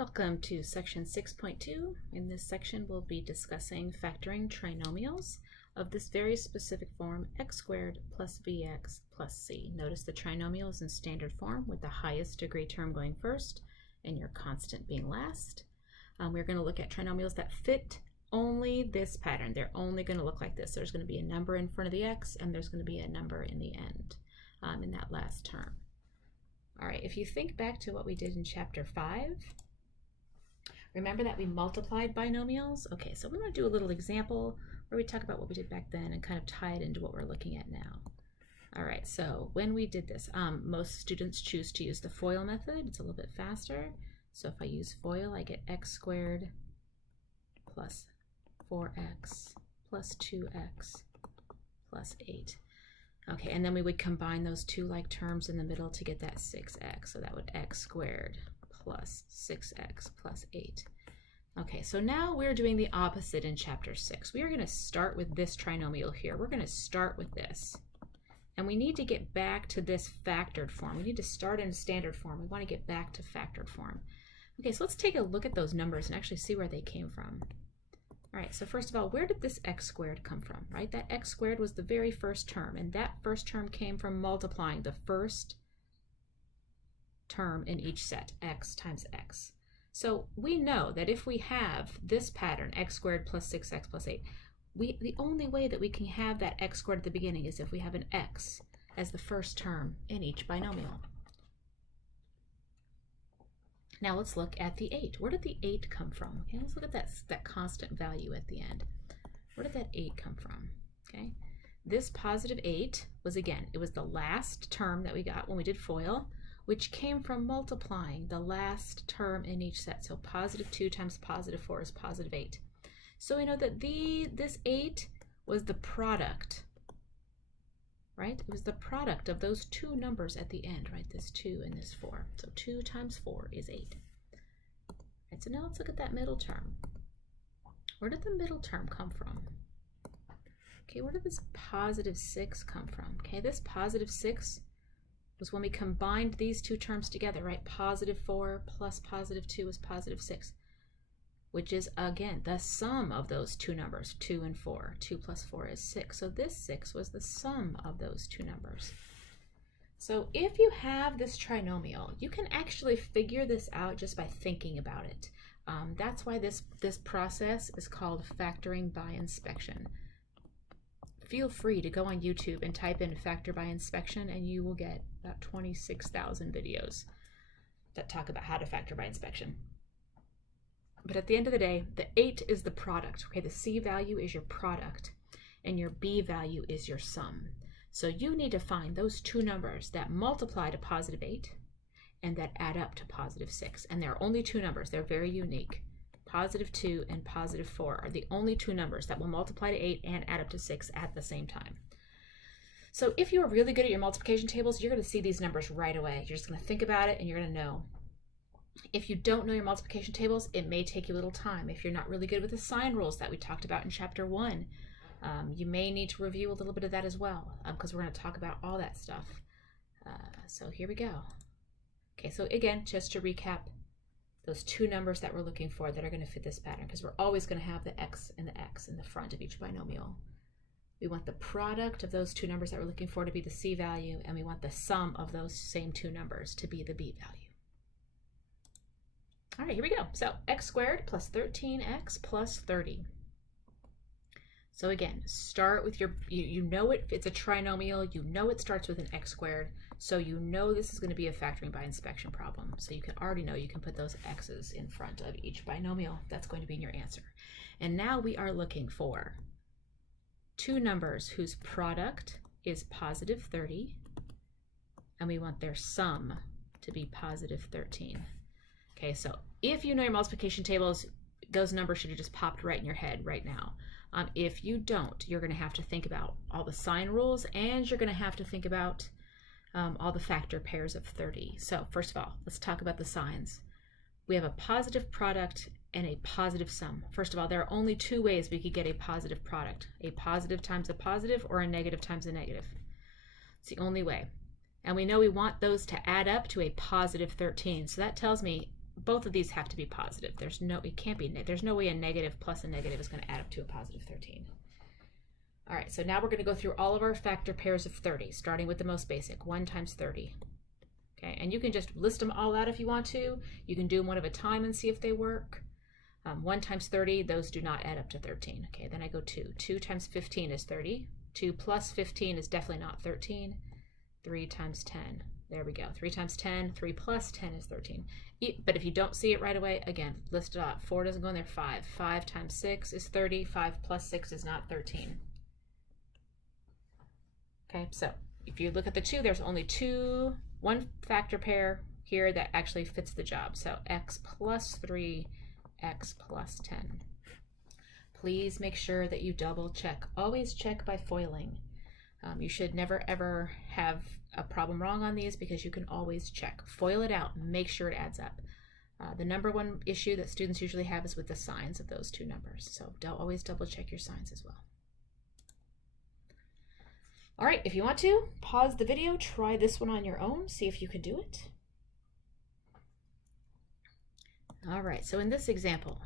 Welcome to section 6.2. In this section, we'll be discussing factoring trinomials of this very specific form, x squared plus bx plus c. Notice the trinomial is in standard form with the highest degree term going first and your constant being last. We're going to look at trinomials that fit only this pattern. They're only going to look like this. There's going to be a number in front of the x and there's going to be a number in the end in that last term. All right, if you think back to what we did in chapter 5, remember that we multiplied binomials? Okay, so we want to do a little example where we talk about what we did back then and kind of tie it into what we're looking at now. All right, so when we did this, most students choose to use the FOIL method. It's a little bit faster. So if I use FOIL, I get x squared plus 4x plus 2x plus 8. Okay, and then we would combine those two like terms in the middle to get that 6x. So that would x squared plus 6x plus 8. Okay, so now we're doing the opposite in chapter 6. We are going to start with this trinomial here. We're going to start with this. And we need to get back to this factored form. We need to start in standard form. We want to get back to factored form. Okay, so let's take a look at those numbers and actually see where they came from. All right, so first of all, where did this x squared come from, right? That x squared was the very first term, and that first term came from multiplying the first term in each set, x times x. So we know that if we have this pattern, x squared plus 6x plus 8, the only way that we can have that x squared at the beginning is if we have an x as the first term in each binomial. Now let's look at the 8. Where did the 8 come from? Okay, let's look at that constant value at the end. Where did that 8 come from? Okay, this positive 8 was, again, it was the last term that we got when we did FOIL, which came from multiplying the last term in each set. So positive 2 times positive 4 is positive 8. So we know that this 8 was the product, right? It was the product of those two numbers at the end, right? This 2 and this 4. So 2 times 4 is 8. Right, so now let's look at that middle term. Where did the middle term come from? Okay, where did this positive 6 come from? Okay, this positive 6 was when we combined these two terms together, right? Positive 4 plus positive 2 is positive 6, which is, again, the sum of those two numbers, 2 and 4. 2 plus 4 is 6. So this 6 was the sum of those two numbers. So if you have this trinomial, you can actually figure this out just by thinking about it. That's why this process is called factoring by inspection. Feel free to go on YouTube and type in factor by inspection and you will get about 26,000 videos that talk about how to factor by inspection. But at the end of the day, the 8 is the product. Okay, the C value is your product and your B value is your sum. So you need to find those two numbers that multiply to positive 8 and that add up to positive 6. And there are only two numbers. They're very unique. Positive 2 and positive 4 are the only two numbers that will multiply to 8 and add up to 6 at the same time. So if you're really good at your multiplication tables, you're going to see these numbers right away. You're just going to think about it and you're going to know. If you don't know your multiplication tables, it may take you a little time. If you're not really good with the sign rules that we talked about in chapter 1, you may need to review a little bit of that as well, because we're going to talk about all that stuff. So here we go. Okay, so again, just to recap, those two numbers that we're looking for that are going to fit this pattern, because we're always going to have the x and the x in the front of each binomial. We want the product of those two numbers that we're looking for to be the C value, and we want the sum of those same two numbers to be the B value. All right, here we go. So x squared plus 13x plus 30. So again, start with your, you know it's a trinomial, you know it starts with an x squared, so you know this is going to be a factoring by inspection problem. So you can already know you can put those x's in front of each binomial. That's going to be in your answer. And now we are looking for two numbers whose product is positive 30, and we want their sum to be positive 13. Okay, so if you know your multiplication tables, those numbers should have just popped right in your head right now. If you don't, you're going to have to think about all the sign rules and you're going to have to think about all the factor pairs of 30. So first of all, let's talk about the signs. We have a positive product and a positive sum. First of all, there are only two ways we could get a positive product. A positive times a positive or a negative times a negative. It's the only way. And we know we want those to add up to a positive 13. So that tells me both of these have to be positive. There's no way a negative plus a negative is going to add up to a positive 13. All right, so now we're going to go through all of our factor pairs of 30, starting with the most basic, 1 times 30. Okay, and you can just list them all out if you want to. You can do them one at a time and see if they work. 1 times 30, those do not add up to 13. Okay, then I go 2. 2 times 15 is 30. 2 plus 15 is definitely not 13. 3 times 10. There we go. 3 times 10, 3 plus 10 is 13. But if you don't see it right away, again, list it out. 4 doesn't go in there, 5. 5 times 6 is 30. 5 plus 6 is not 13. Okay, so if you look at the 2, there's only one factor pair here that actually fits the job. So x plus 3, x plus 10. Please make sure that you double check. Always check by foiling. You should never ever have a problem wrong on these because you can always check. Foil it out, make sure it adds up. The number one issue that students usually have is with the signs of those two numbers. So always double check your signs as well. All right, if you want to, pause the video, try this one on your own, see if you can do it. All right, so in this example,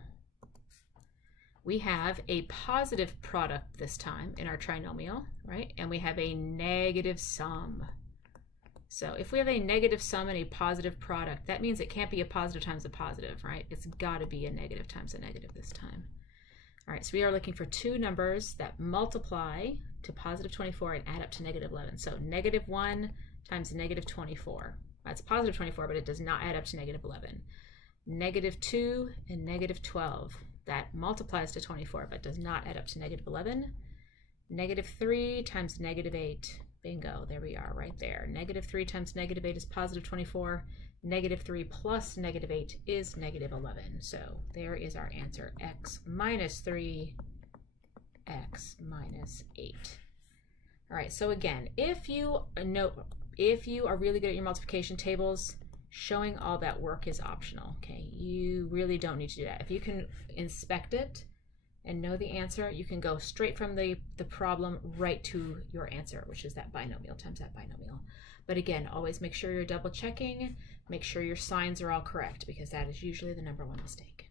we have a positive product this time in our trinomial, right? And we have a negative sum. So if we have a negative sum and a positive product, that means it can't be a positive times a positive, right? It's got to be a negative times a negative this time. All right, so we are looking for two numbers that multiply to positive 24 and add up to negative 11. So negative 1 times negative 24. That's positive 24, but it does not add up to negative 11. Negative 2 and negative 12. That multiplies to 24, but does not add up to negative 11. Negative 3 times negative 8. Bingo, there we are right there. Negative 3 times negative 8 is positive 24. Negative 3 plus negative 8 is negative 11. So there is our answer, x minus 3, x minus 8. All right, so again, if you are really good at your multiplication tables, showing all that work is optional, okay? You really don't need to do that. If you can inspect it and know the answer, you can go straight from the problem right to your answer, which is that binomial times that binomial. But again, always make sure you're double checking, make sure your signs are all correct, because that is usually the number one mistake.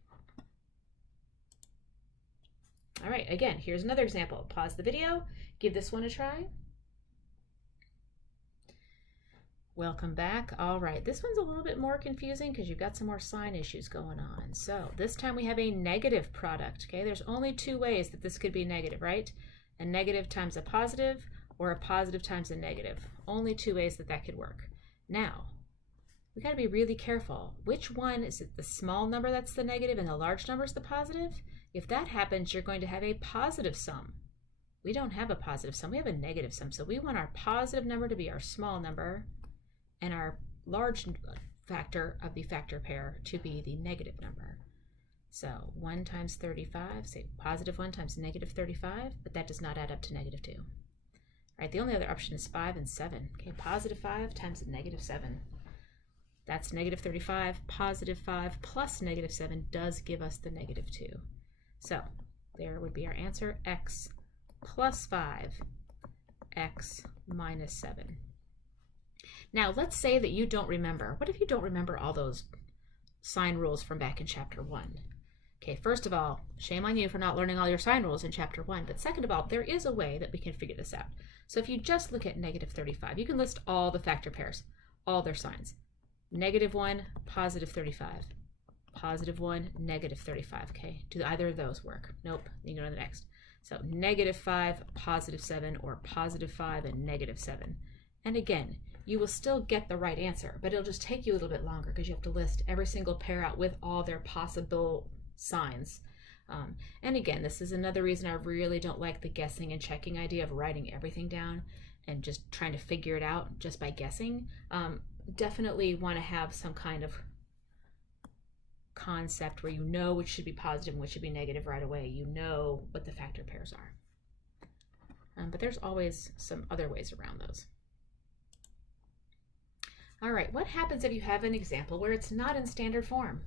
All right, again, here's another example. Pause the video, give this one a try. Welcome back. All right, this one's a little bit more confusing because you've got some more sign issues going on. So this time we have a negative product, okay? There's only two ways that this could be negative, right? A negative times a positive or a positive times a negative. Only two ways that that could work. Now, we got to be really careful. Which one is it, the small number that's the negative and the large number is the positive? If that happens, you're going to have a positive sum. We don't have a positive sum, we have a negative sum. So we want our positive number to be our small number and our large factor of the factor pair to be the negative number. So 1 times 35, say positive 1 times negative 35, but that does not add up to negative 2. All right, the only other option is 5 and 7. Okay, positive 5 times negative 7. That's negative 35. Positive 5 plus negative 7 does give us the negative 2. So there would be our answer, x plus 5, x minus 7. Now, let's say that you don't remember. What if you don't remember all those sign rules from back in chapter 1? Okay, first of all, shame on you for not learning all your sign rules in chapter 1. But second of all, there is a way that we can figure this out. So if you just look at negative 35, you can list all the factor pairs, all their signs. Negative 1, positive 35. Positive 1, negative 35. Okay, do either of those work? Nope, you go to the next. So negative 5, positive 7, or positive 5 and negative 7. And again, you will still get the right answer, but it'll just take you a little bit longer because you have to list every single pair out with all their possible signs. And again, this is another reason I really don't like the guessing and checking idea of writing everything down and just trying to figure it out just by guessing. Definitely want to have some kind of concept where you know which should be positive and which should be negative right away. You know what the factor pairs are. But there's always some other ways around those. All right, what happens if you have an example where it's not in standard form?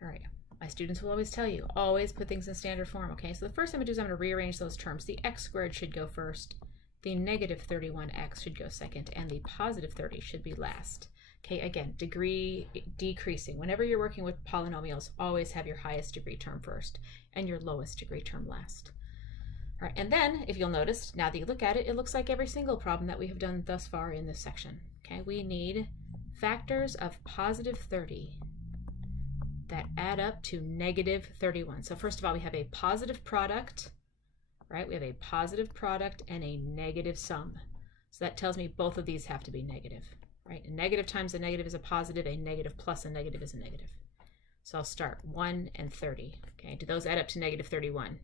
All right, my students will always tell you, always put things in standard form, okay? So the first thing I'm gonna do is I'm gonna rearrange those terms. The x squared should go first, the negative 31x should go second, and the positive 30 should be last. Okay, again, degree decreasing. Whenever you're working with polynomials, always have your highest degree term first and your lowest degree term last. All right, and then if you'll notice, now that you look at it, it looks like every single problem that we have done thus far in this section. Okay, we need factors of positive 30 that add up to negative 31. So first of all, we have a positive product, right? We have a positive product and a negative sum. So that tells me both of these have to be negative, right? A negative times a negative is a positive, a negative plus a negative is a negative. So I'll start 1 and 30. Okay, do those add up to negative 31?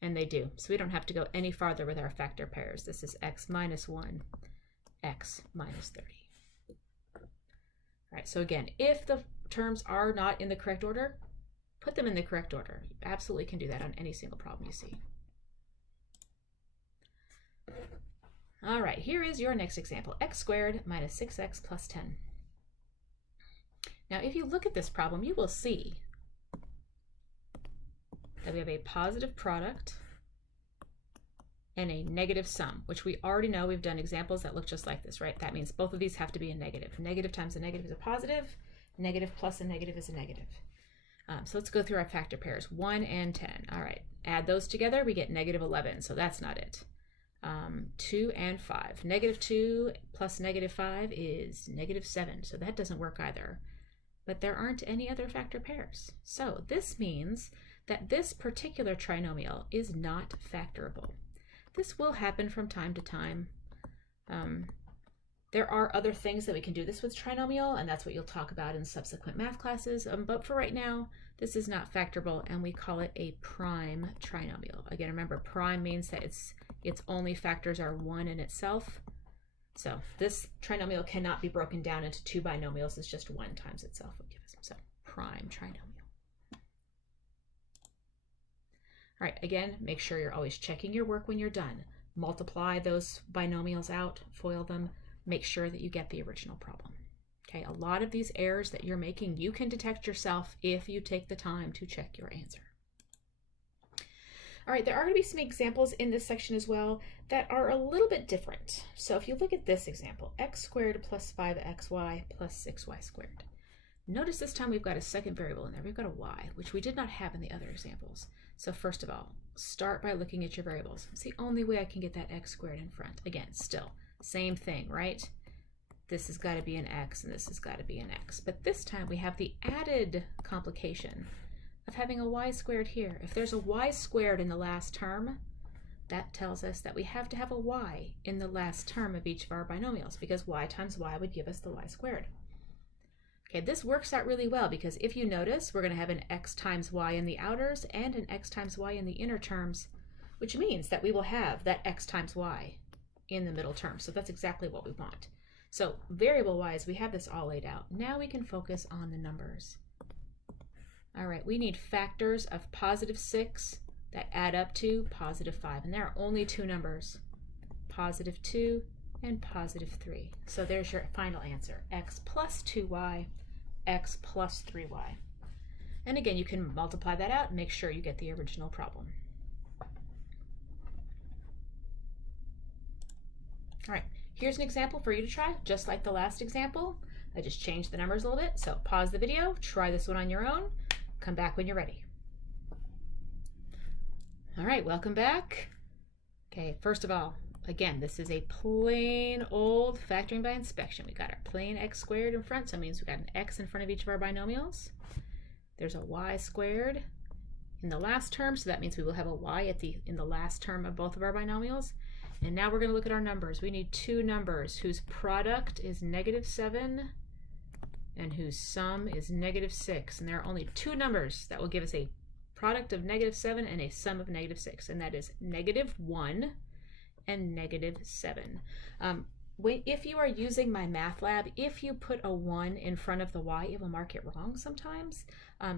And they do. So we don't have to go any farther with our factor pairs. This is x minus 1, x minus 30. All right, so again, if the terms are not in the correct order, put them in the correct order. You absolutely can do that on any single problem you see. All right, here is your next example, x squared minus 6x plus 10. Now, if you look at this problem, you will see that we have a positive product and a negative sum, which we already know. We've done examples that look just like this, right? That means both of these have to be a negative. Negative times a negative is a positive. Negative plus a negative is a negative. So let's go through our factor pairs, 1 and 10. All right, add those together, we get negative 11, so that's not it. 2 and 5. Negative 2 plus negative 5 is negative 7, so that doesn't work either. But there aren't any other factor pairs. So this means that this particular trinomial is not factorable. This will happen from time to time. There are other things that we can do this with trinomial, and that's what you'll talk about in subsequent math classes. But for right now, this is not factorable, and we call it a prime trinomial. Again, remember, prime means that its only factors are 1 in itself. So this trinomial cannot be broken down into 2 binomials. It's just 1 times itself would give us. So prime trinomial. All right, again, make sure you're always checking your work when you're done. Multiply those binomials out, FOIL them, make sure that you get the original problem. Okay, a lot of these errors that you're making, you can detect yourself if you take the time to check your answer. All right, there are going to be some examples in this section as well that are a little bit different. So if you look at this example, x squared plus 5xy plus 6y squared. Notice this time we've got a second variable in there. We've got a y, which we did not have in the other examples. So first of all, start by looking at your variables. It's the only way I can get that x squared in front. Again, still, same thing, right? This has got to be an x and this has got to be an x. But this time we have the added complication of having a y squared here. If there's a y squared in the last term, that tells us that we have to have a y in the last term of each of our binomials, because y times y would give us the y squared. Okay, this works out really well because if you notice, we're going to have an x times y in the outers and an x times y in the inner terms, which means that we will have that x times y in the middle term. So that's exactly what we want. So variable-wise, we have this all laid out. Now we can focus on the numbers. All right, we need factors of positive 6 that add up to positive 5. And there are only 2 numbers, positive 2 and positive 3. So there's your final answer, x plus 2y, x plus 3y. And again, you can multiply that out and make sure you get the original problem. All right, here's an example for you to try, just like the last example. I just changed the numbers a little bit, so pause the video, try this one on your own, come back when you're ready. All right, welcome back. Okay, first of all, again, this is a plain old factoring by inspection. We got our plain x squared in front, so that means we got an x in front of each of our binomials. There's a y squared in the last term, so that means we will have a y in the last term of both of our binomials. And now we're going to look at our numbers. We need 2 numbers whose product is negative 7 and whose sum is negative 6. And there are only 2 numbers that will give us a product of negative 7 and a sum of negative 6, and that is negative 1 and negative 7. If you are using my math lab, if you put a 1 in front of the y, it will mark it wrong sometimes.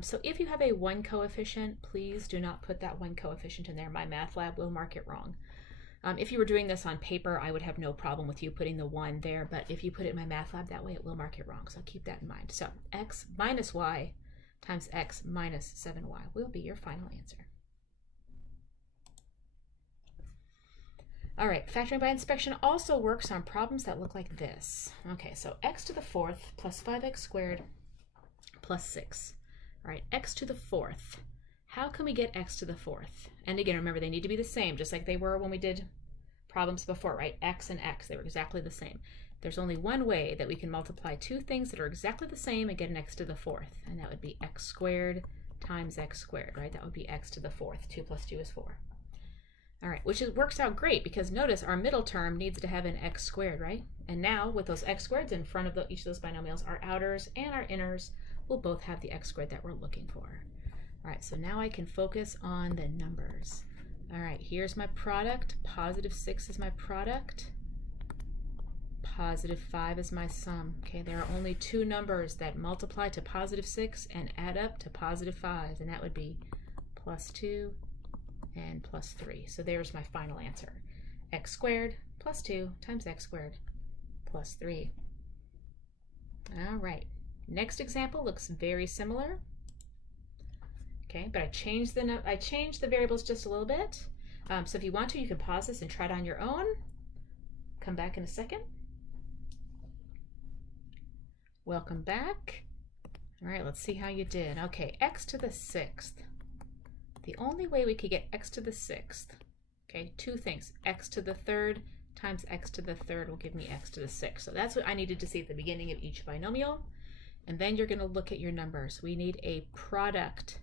So if you have a 1 coefficient, please do not put that 1 coefficient in there. My math lab will mark it wrong. If you were doing this on paper, I would have no problem with you putting the 1 there, but if you put it in my math lab that way, it will mark it wrong. So keep that in mind. So x minus y times x minus 7y will be your final answer. All right, factoring by inspection also works on problems that look like this. Okay, so x to the fourth plus 5x squared plus 6. All right, x to the fourth. How can we get x to the fourth? And again, remember, they need to be the same, just like they were when we did problems before, right? X and x, they were exactly the same. There's only one way that we can multiply two things that are exactly the same and get an x to the fourth, and that would be x squared times x squared, right? That would be x to the fourth. 2 plus 2 is 4. All right, which works out great because notice our middle term needs to have an x squared, right? And now with those x squareds in front of each of those binomials, our outers and our inners will both have the x squared that we're looking for. All right, so now I can focus on the numbers. All right, here's my product. Positive 6 is my product. Positive 5 is my sum. Okay, there are only two numbers that multiply to positive 6 and add up to positive 5, and that would be plus 2 and plus 3. So there's my final answer. X squared plus 2 times x squared plus 3. All right, next example looks very similar. Okay, but I changed the variables just a little bit. So if you want to, you can pause this and try it on your own. Come back in a second. Welcome back. All right, let's see how you did. Okay, x to the 6th. The only way we could get x to the 6th, okay, two things. X to the 3rd times x to the 3rd will give me x to the 6th. So that's what I needed to see at the beginning of each binomial. And then you're going to look at your numbers. We need a product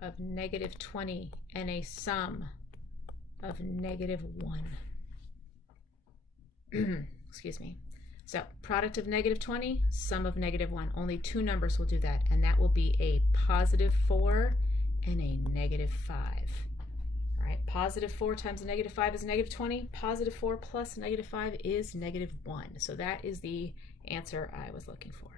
of negative 20 and a sum of negative 1. Excuse me. So product of negative 20, sum of negative 1. Only two numbers will do that, and that will be a positive 4 and a negative 5. All right, positive 4 times a negative 5 is negative 20. Positive 4 plus negative 5 is negative 1. So that is the answer I was looking for.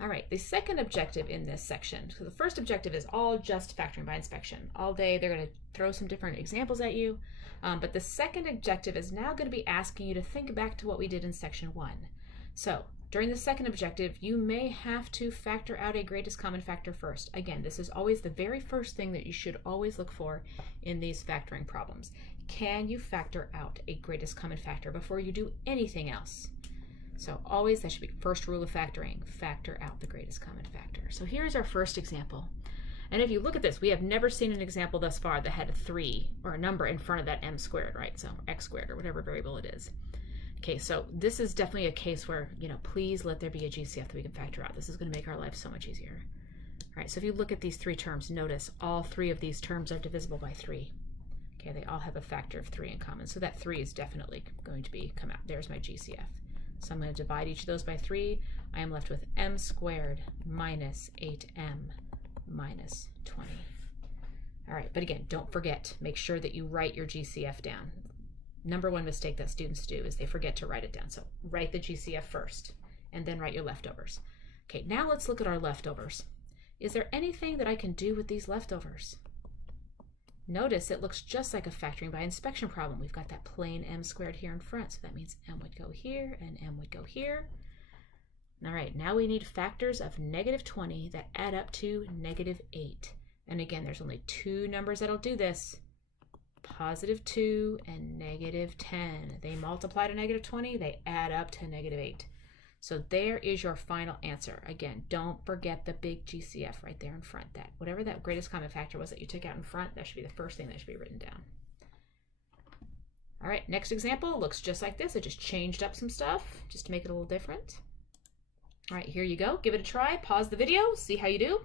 All right, the second objective in this section, so the first objective is all just factoring by inspection. All day they're going to throw some different examples at you, but the second objective is now going to be asking you to think back to what we did in section 1. So during the second objective, you may have to factor out a greatest common factor first. Again, this is always the very first thing that you should always look for in these factoring problems. Can you factor out a greatest common factor before you do anything else? So always, that should be first rule of factoring, factor out the greatest common factor. So here's our first example. And if you look at this, we have never seen an example thus far that had a 3 or a number in front of that m squared, right? So x squared or whatever variable it is. Okay, so this is definitely a case where, please let there be a GCF that we can factor out. This is going to make our life so much easier. All right, so if you look at these three terms, notice all three of these terms are divisible by 3. Okay, they all have a factor of 3 in common. So that 3 is definitely going to come out. There's my GCF. So I'm going to divide each of those by 3. I am left with m squared minus 8m minus 20. All right, but again, don't forget, make sure that you write your GCF down. Number one mistake that students do is they forget to write it down. So write the GCF first and then write your leftovers. Okay, now let's look at our leftovers. Is there anything that I can do with these leftovers? Notice it looks just like a factoring by inspection problem. We've got that plain m squared here in front, so that means m would go here and m would go here. All right, now we need factors of negative 20 that add up to negative 8. And again, there's only two numbers that'll do this, positive 2 and negative 10. They multiply to negative 20, they add up to negative 8. So there is your final answer. Again, don't forget the big GCF right there in front. That whatever that greatest common factor was that you took out in front, that should be the first thing that should be written down. All right, next example looks just like this. I just changed up some stuff just to make it a little different. All right, here you go. Give it a try. Pause the video, see how you do.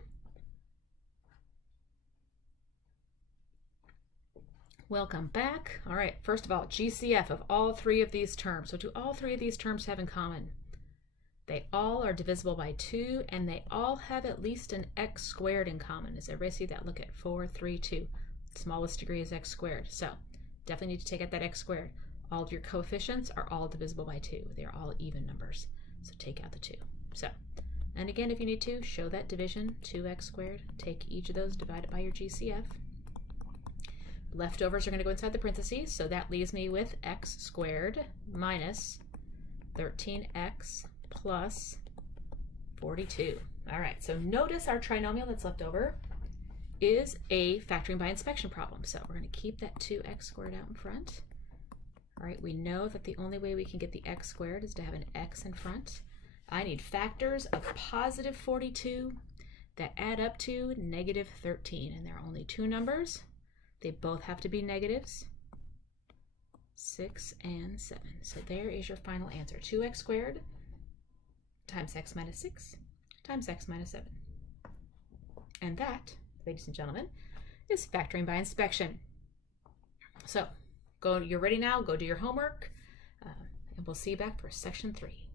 Welcome back. All right, first of all, GCF of all three of these terms. So do all three of these terms have in common? They all are divisible by 2, and they all have at least an x squared in common. Does everybody see that? Look at 4, 3, 2. Smallest degree is x squared. So definitely need to take out that x squared. All of your coefficients are all divisible by 2. They're all even numbers. So take out the 2. So, and again, if you need to, show that division, 2x squared. Take each of those, divide it by your GCF. Leftovers are going to go inside the parentheses, so that leaves me with x squared minus 13x plus 42. All right, so notice our trinomial that's left over is a factoring by inspection problem. So we're going to keep that 2x squared out in front. All right, we know that the only way we can get the x squared is to have an x in front. I need factors of positive 42 that add up to negative 13, and there are only two numbers. They both have to be negatives, 6 and 7. So there is your final answer, 2x squared times x minus 6 times x minus 7. And that, ladies and gentlemen, is factoring by inspection. So you're ready now, go do your homework, and we'll see you back for section 3.